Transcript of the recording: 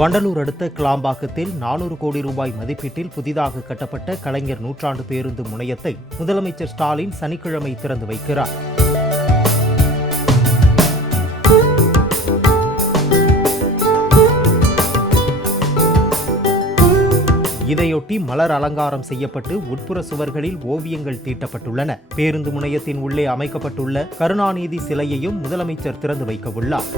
வண்டலூர் அடுத்த கிளாம்பாக்கத்தில் 400 கோடி ரூபாய் மதிப்பீட்டில் புதிதாக கட்டப்பட்ட கலைஞர் நூற்றாண்டு பேருந்து முனையத்தை முதலமைச்சர் ஸ்டாலின் சனிக்கிழமை திறந்து வைக்கிறார். இதையொட்டி மலர் அலங்காரம் செய்யப்பட்டு உட்புற சுவர்களில் ஓவியங்கள் தீட்டப்பட்டுள்ளன. பேருந்து முனையத்தின் உள்ளே அமைக்கப்பட்டுள்ள கருணாநிதி சிலையையும் முதலமைச்சர் திறந்து வைக்க உள்ளார்.